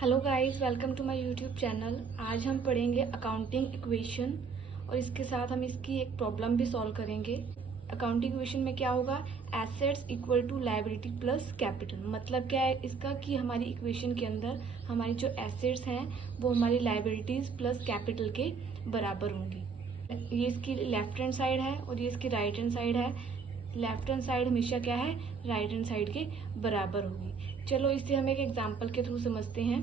Hello guys, welcome to my YouTube channel. आज हम पढ़ेंगे अकाउंटिंग इक्वेशन और इसके साथ हम इसकी एक प्रॉब्लम भी सॉल्व करेंगे। अकाउंटिंग इक्वेशन में क्या होगा, assets equal to liability plus capital. मतलब क्या है इसका कि हमारी इक्वेशन के अंदर हमारी जो एसेट्स हैं वो हमारी लायबिलिटीज़ प्लस कैपिटल के बराबर होंगी। ये इसकी लेफ्ट हैंड साइड है और ये इसकी राइट हैंड साइड है। लेफ्ट हैंड साइड हमेशा क्या है, राइट हैंड साइड के बराबर होगी। चलो इसे हम एक एग्जाम्पल के थ्रू समझते हैं।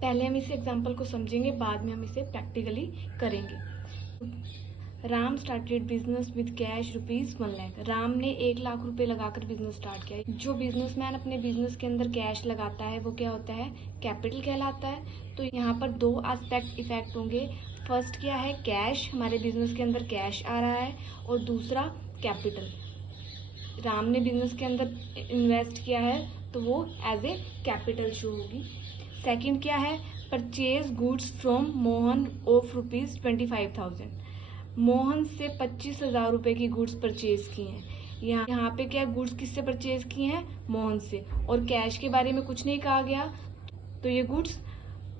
पहले हम इस एग्जाम्पल को समझेंगे, बाद में हम इसे प्रैक्टिकली करेंगे। Ram started business with cash ₹1,00,000। Ram ने 1,00,000 रुपए लगाकर बिजनेस स्टार्ट किया। जो बिजनेसमैन अपने बिजनेस के अंदर कैश लगाता है वो क्या होता है, कैपिटल कहलाता है। तो यहाँ पर दो एस्पेक्ट इफेक्ट होंगे। फर्स्ट क्या है, कैश, हमारे बिजनेस के अंदर कैश आ रहा है, और दूसरा कैपिटल, राम ने बिजनेस के अंदर इन्वेस्ट किया है तो वो एज ए कैपिटल शो होगी। सेकंड क्या है, purchase goods from Mohan of ₹25,000। Mohan से 25,000 रुपये की गुड्स परचेज की हैं। यहाँ पे क्या गुड्स किससे परचेज की हैं, मोहन से, और कैश के बारे में कुछ नहीं कहा गया, तो ये गुड्स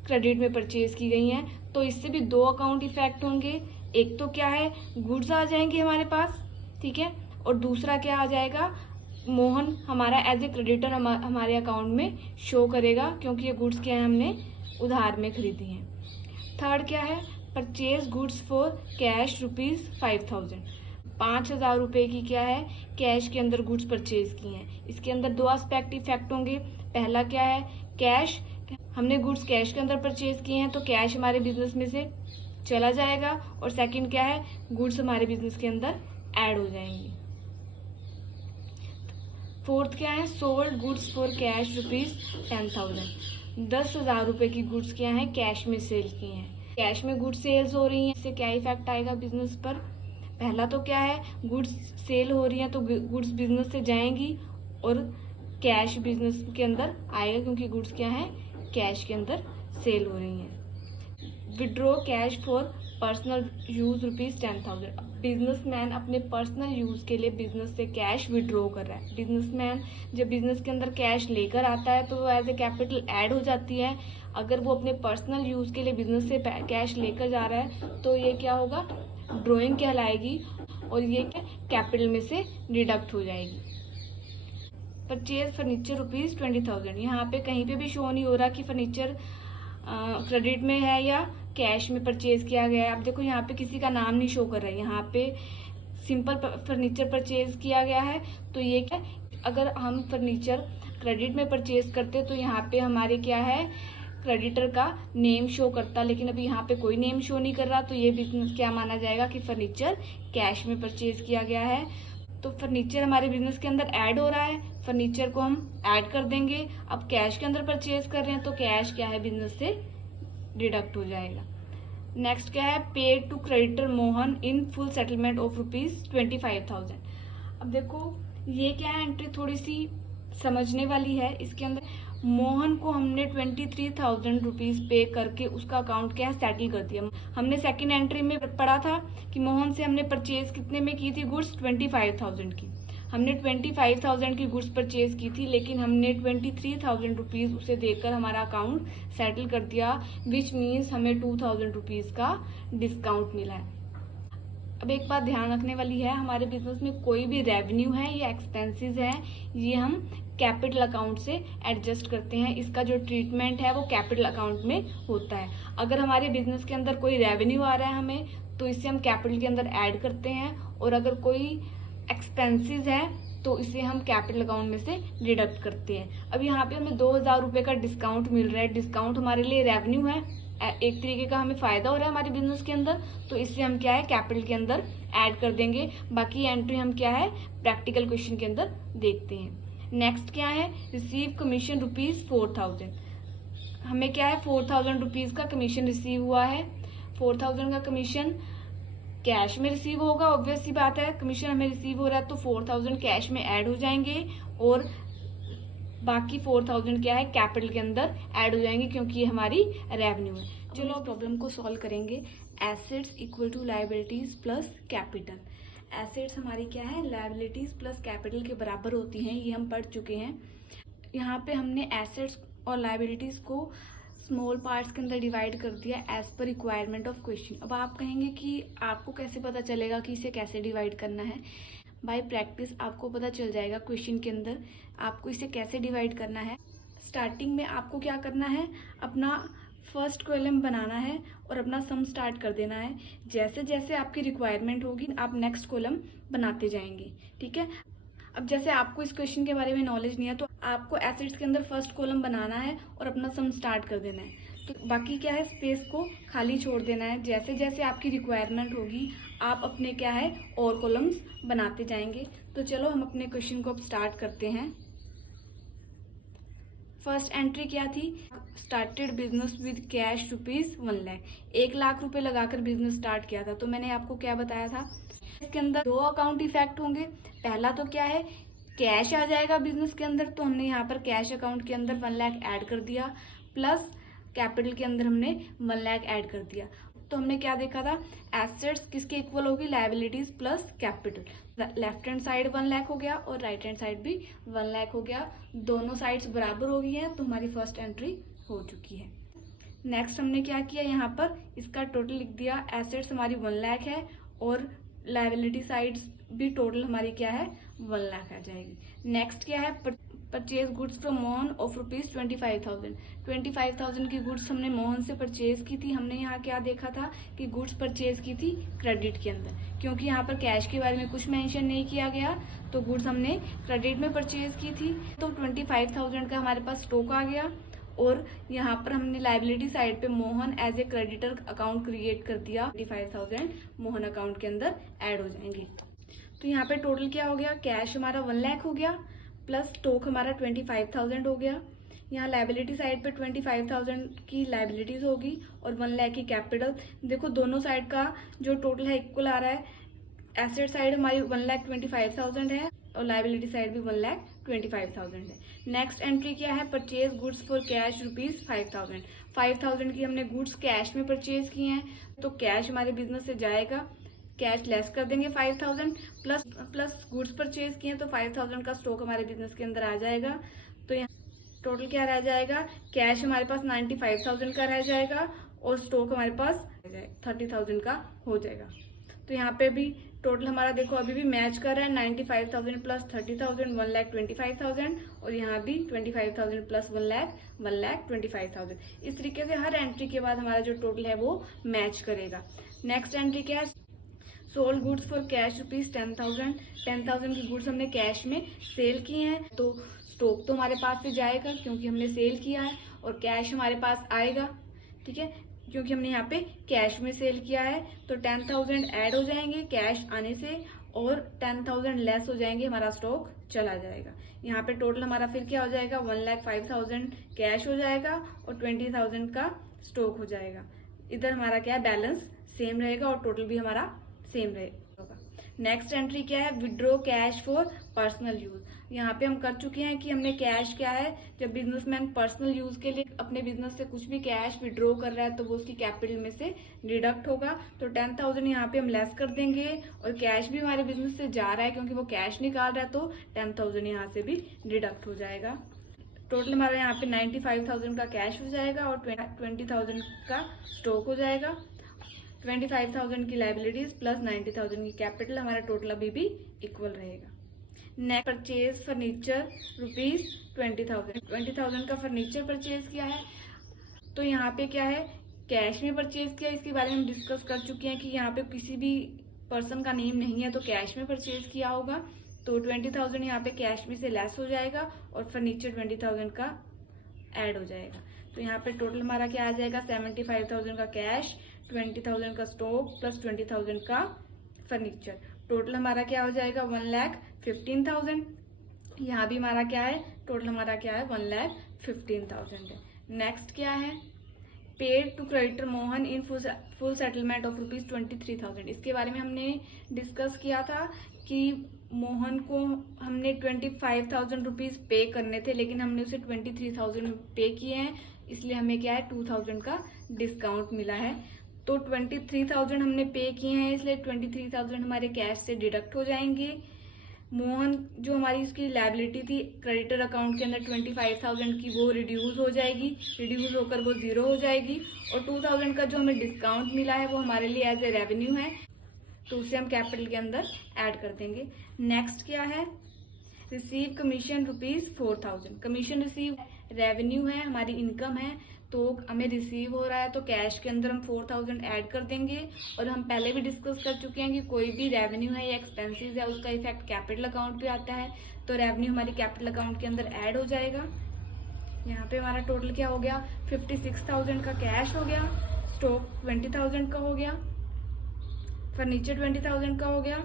क्रेडिट में परचेज की गई हैं। तो इससे भी दो अकाउंट इफेक्ट होंगे। एक तो क्या है, गुड्स आ जाएंगे हमारे पास, ठीक है, और दूसरा क्या आ जाएगा, मोहन हमारा एज ए क्रेडिटर हमारे अकाउंट में शो करेगा, क्योंकि ये गुड्स क्या है, हमने उधार में खरीदी हैं। थर्ड क्या है, परचेज गुड्स फॉर कैश ₹5,000। 5,000 रुपये की क्या है, कैश के अंदर गुड्स परचेज की हैं। इसके अंदर दो एस्पेक्ट इफेक्ट होंगे। पहला क्या है, कैश, हमने गुड्स कैश के अंदर परचेज किए हैं तो कैश हमारे बिजनेस में से चला जाएगा, और सेकंड क्या है, गुड्स हमारे बिजनेस के अंदर ऐड हो जाएंगी। फोर्थ क्या है, सोल्ड गुड्स फॉर कैश ₹10,000। 10,000 रुपये की गुड्स क्या है, कैश में सेल की हैं। कैश में गुड्स सेल्स हो रही हैं, इससे क्या इफेक्ट आएगा बिजनेस पर। पहला तो क्या है, गुड्स सेल हो रही हैं तो गुड्स बिजनेस से जाएंगी और कैश बिजनेस के अंदर आएगा, क्योंकि गुड्स क्या है, कैश के अंदर सेल हो रही हैं। Withdraw cash for personal use ₹10,000। Businessman अपने पर्सनल यूज के लिए बिजनेस से कैश विड्रॉ कर रहा है। बिजनेसमैन जब बिजनेस के अंदर कैश लेकर आता है तो वो एज ए कैपिटल ऐड हो जाती है। अगर वो अपने पर्सनल यूज के लिए बिजनेस से कैश लेकर जा रहा है तो ये क्या होगा, ड्रॉइंग कहलाएगी, और ये क्या कैपिटल में से डिडक्ट हो जाएगी। Purchase furniture ₹20,000। यहाँ पे कहीं पे भी शो नहीं हो रहा कि फर्नीचर क्रेडिट में है या कैश में परचेज किया गया है। अब देखो यहाँ पे किसी का नाम नहीं शो कर रहा है, यहाँ पे सिंपल फर्नीचर परचेज किया गया है। तो ये क्या, अगर हम फर्नीचर क्रेडिट में परचेज करते तो यहाँ पे हमारे क्या है, क्रेडिटर का नेम शो करता, लेकिन अभी यहाँ पे कोई नेम शो नहीं कर रहा, तो ये बिजनेस क्या माना जाएगा कि फर्नीचर कैश में परचेज किया गया है। तो फर्नीचर हमारे बिजनेस के अंदर ऐड हो रहा है, फर्नीचर को हम ऐड कर देंगे। अब कैश के अंदर परचेज कर रहे हैं तो कैश क्या है, बिजनेस से डिडक्ट हो जाएगा। नेक्स्ट क्या है, paid to creditor Mohan in full settlement of ₹25,000। अब देखो ये क्या है, एंट्री थोड़ी सी समझने वाली है। इसके अंदर मोहन को हमने 23,000 रुपीज पे करके उसका अकाउंट क्या है, सेटल कर दिया। हमने सेकंड एंट्री में पढ़ा था कि मोहन से हमने परचेज कितने में की थी, गुड्स 25,000 की। हमने 25,000 की गुड्स परचेज की थी, लेकिन हमने 23,000 रुपीज उसे देकर हमारा अकाउंट सेटल कर दिया, विच मीन्स हमें 2,000 रुपीज का डिस्काउंट मिला है। अब एक बात ध्यान रखने वाली है, हमारे बिजनेस में कोई भी रेवेन्यू है या एक्सपेंसेस है, ये हम कैपिटल अकाउंट से एडजस्ट करते हैं। इसका जो ट्रीटमेंट है वो कैपिटल अकाउंट में होता है। अगर हमारे बिजनेस के अंदर कोई रेवेन्यू आ रहा है हमें, तो इसे हम कैपिटल के अंदर ऐड करते हैं, और अगर कोई एक्सपेंसेस है तो इसे हम कैपिटल अकाउंट में से डिडक्ट करते हैं। अब यहाँ पे हमें 2,000 रुपये का डिस्काउंट मिल रहा है। डिस्काउंट हमारे लिए रेवेन्यू है, एक तरीके का हमें फायदा हो रहा है हमारे बिजनेस के अंदर, तो इससे हम क्या है, कैपिटल के अंदर ऐड कर देंगे। बाकी एंट्री हम क्या है, प्रैक्टिकल क्वेश्चन के अंदर देखते हैं। नेक्स्ट क्या है, रिसीव कमीशन ₹4,000। हमें क्या है, 4,000 रुपीज का कमीशन रिसीव हुआ है। 4,000 का कमीशन कैश में रिसीव होगा, ऑब्वियस सी बात है, कमीशन हमें रिसीव हो रहा है तो 4,000 कैश में ऐड हो जाएंगे, और बाकी 4,000 क्या है, कैपिटल के अंदर ऐड हो जाएंगे, क्योंकि ये हमारी रेवेन्यू है। चलो प्रॉब्लम को सॉल्व करेंगे। Assets equal to liabilities plus capital. Assets हमारी क्या है, लायबिलिटीज प्लस कैपिटल के बराबर होती हैं, ये हम पढ़ चुके हैं। यहाँ पे हमने एसेट्स और लायबिलिटीज को स्मॉल पार्ट्स के अंदर डिवाइड कर दिया as per requirement of question. अब आप कहेंगे कि आपको कैसे पता चलेगा कि इसे कैसे डिवाइड करना है। बाय प्रैक्टिस आपको पता चल जाएगा क्वेश्चन के अंदर आपको इसे कैसे डिवाइड करना है। स्टार्टिंग में आपको क्या करना है, अपना फर्स्ट कॉलम बनाना है और अपना सम स्टार्ट कर देना है। जैसे जैसे आपकी रिक्वायरमेंट होगी आप नेक्स्ट कॉलम बनाते जाएंगे, ठीक है। अब जैसे आपको इस क्वेश्चन के बारे में नॉलेज नहीं है तो आपको एसेट्स के अंदर फर्स्ट कॉलम बनाना है और अपना सम स्टार्ट कर देना है। तो बाकी क्या है, स्पेस को खाली छोड़ देना है। जैसे जैसे आपकी रिक्वायरमेंट होगी आप अपने क्या है और कॉलम्स बनाते जाएंगे। तो चलो हम अपने क्वेश्चन को अब स्टार्ट करते हैं। फर्स्ट एंट्री क्या थी, started business with cash ₹1 lakh. 1 lakh रुपए लगाकर बिजनेस स्टार्ट किया था। तो मैंने आपको क्या बताया था, इसके अंदर 2 अकाउंट इफेक्ट होंगे। पहला तो क्या है, कैश आ जाएगा बिजनेस के अंदर, तो हमने यहाँ पर कैश अकाउंट के अंदर 1 लाख ऐड कर दिया, प्लस कैपिटल के अंदर हमने 1 लाख ऐड कर दिया। तो हमने क्या देखा था, एसेट्स किसके इक्वल होगी, liabilities plus capital. Left hand side 1 lakh हो गया और राइट हैंड साइड भी 1 लाख हो गया। दोनों साइड्स बराबर हो गई हैं तो हमारी फर्स्ट एंट्री हो चुकी है। नेक्स्ट हमने क्या किया, यहाँ पर इसका टोटल लिख दिया। एसेट्स हमारी 1 लाख है और लायबिलिटी साइड्स भी टोटल हमारी क्या है 1 लाख आ जाएगी। नेक्स्ट क्या है, purchase goods from Mohan of ₹25,000। 25,000 की गुड्स हमने मोहन से परचेज की थी। हमने यहाँ क्या देखा था कि गुड्स परचेज की थी क्रेडिट के अंदर, क्योंकि यहाँ पर कैश के बारे में कुछ मेंशन नहीं किया गया तो गुड्स हमने क्रेडिट में परचेज की थी। तो 25,000 का हमारे पास स्टॉक आ गया और यहाँ पर हमने लायबिलिटी साइड पे Mohan as a creditor account create कर दिया। 25,000 मोहन अकाउंट के अंदर ऐड हो जाएंगे। तो यहाँ पे टोटल क्या हो गया, कैश हमारा 1 लाख हो गया प्लस स्टॉक हमारा 25,000 हो गया। यहाँ लायबिलिटी साइड पे 25,000 की लायबिलिटीज होगी और 1 लाख की कैपिटल। देखो दोनों साइड का जो टोटल है इक्वल आ रहा है। एसेट साइड हमारी 1,25,000 है और लायबिलिटी साइड भी 1,25,000 है। नेक्स्ट एंट्री क्या है, परचेज गुड्स फॉर कैश ₹5,000। 5,000 की हमने गुड्स कैश में परचेज किए हैं तो कैश हमारे बिजनेस से जाएगा, कैश लेस कर देंगे 5,000 प्लस गुड्स परचेज किए तो 5,000 का स्टॉक हमारे बिजनेस के अंदर आ जाएगा। तो यहाँ टोटल क्या रह जाएगा, कैश हमारे पास 95,000 का रह जाएगा और स्टॉक हमारे पास 30,000 का हो जाएगा। तो यहाँ पे भी टोटल हमारा देखो अभी भी मैच कर रहा है, 95,000 प्लस 30,000 1,25,000 और यहाँ भी 25,000 प्लस 1 लाख 1,25,000। इस तरीके से हर एंट्री के बाद हमारा जो टोटल है वो मैच करेगा। नेक्स्ट एंट्री क्या है, सोल्ड गुड्स फॉर कैश ₹10,000। 10,000 की गुड्स हमने कैश में सेल की हैं तो स्टॉक तो हमारे पास से जाएगा क्योंकि हमने सेल किया है और कैश हमारे पास आएगा, ठीक है, क्योंकि हमने यहाँ पे कैश में सेल किया है। तो 10,000 ऐड हो जाएंगे कैश आने से और 10,000 लेस हो जाएंगे, हमारा स्टॉक चला जाएगा। यहाँ पे टोटल हमारा फिर क्या हो जाएगा, 1,05,000 कैश हो जाएगा और 20,000 का स्टॉक हो जाएगा। इधर हमारा क्या है, बैलेंस सेम रहेगा और टोटल भी हमारा सेम रहेगा। नेक्स्ट एंट्री क्या है, withdraw cash for personal use. यहाँ पे हम कर चुके हैं कि हमने कैश क्या है, जब बिजनेसमैन पर्सनल यूज के लिए अपने बिजनेस से कुछ भी कैश विड्रॉ कर रहा है तो वो उसकी कैपिटल में से डिडक्ट होगा। तो 10,000 यहाँ पे हम लेस कर देंगे और कैश भी हमारे बिजनेस से जा रहा है क्योंकि वो कैश निकाल रहा है तो 10,000 यहाँ से भी डिडक्ट हो जाएगा। टोटल हमारा यहाँ पे 95,000 का कैश हो जाएगा और 20,000 का स्टॉक हो जाएगा। 25,000 की लायबिलिटीज प्लस 90,000 की कैपिटल, हमारा टोटल अभी भी इक्वल रहेगा। Next purchase furniture ₹20,000। 20,000 का फर्नीचर परचेज किया है तो यहाँ पे क्या है, कैश में परचेज किया, इसके बारे में हम डिस्कस कर चुके हैं कि यहाँ पे किसी भी पर्सन का नेम नहीं है तो कैश में परचेज किया होगा। तो 20,000 यहाँ पे कैश में से लेस हो जाएगा और फर्नीचर 20,000 का ऐड हो जाएगा। तो यहाँ पे टोटल हमारा क्या आ जाएगा, 75,000 का कैश, 20,000 का स्टॉक प्लस 20,000 का फर्नीचर। टोटल हमारा क्या हो जाएगा, 1,15,000। यहाँ भी हमारा क्या है, टोटल हमारा क्या है 1,15,000 है। नेक्स्ट क्या है, paid to creditor Mohan in full settlement of ₹23,000। इसके बारे में हमने डिस्कस किया था कि मोहन को हमने 25,000 रुपीज पे करने थे लेकिन हमने उसे 23,000 पे किए हैं, इसलिए हमें क्या है 2,000 का डिस्काउंट मिला है। तो 23,000 हमने पे किए हैं इसलिए 23,000 हमारे कैश से डिडक्ट हो जाएंगे। मोहन जो हमारी इसकी लायबिलिटी थी क्रेडिटर अकाउंट के अंदर 25,000 की, वो रिड्यूस हो जाएगी, रिड्यूस होकर वो 0 हो जाएगी। और 2,000 का जो हमें डिस्काउंट मिला है वो हमारे लिए एज ए रेवेन्यू है, तो उसे हम कैपिटल के अंदर ऐड कर देंगे। नेक्स्ट क्या है, receive commission ₹4,000। Commission receive revenue है, हमारी इनकम है, तो हमें रिसीव हो रहा है तो कैश के अंदर हम 4,000 ऐड कर देंगे। और हम पहले भी डिस्कस कर चुके हैं कि कोई भी रेवेन्यू है या एक्सपेंसेस है उसका इफेक्ट कैपिटल अकाउंट पे आता है, तो रेवेन्यू हमारी कैपिटल अकाउंट के अंदर ऐड हो जाएगा। यहाँ पे हमारा टोटल क्या हो गया, 56,000 का कैश हो गया, स्टॉक 20,000 का हो गया, फर्नीचर 20,000 का हो गया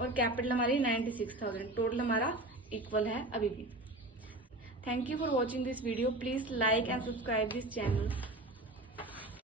और कैपिटल हमारी 96,000। टोटल हमारा इक्वल है अभी भी। Thank you for watching this video. Please like and subscribe this channel.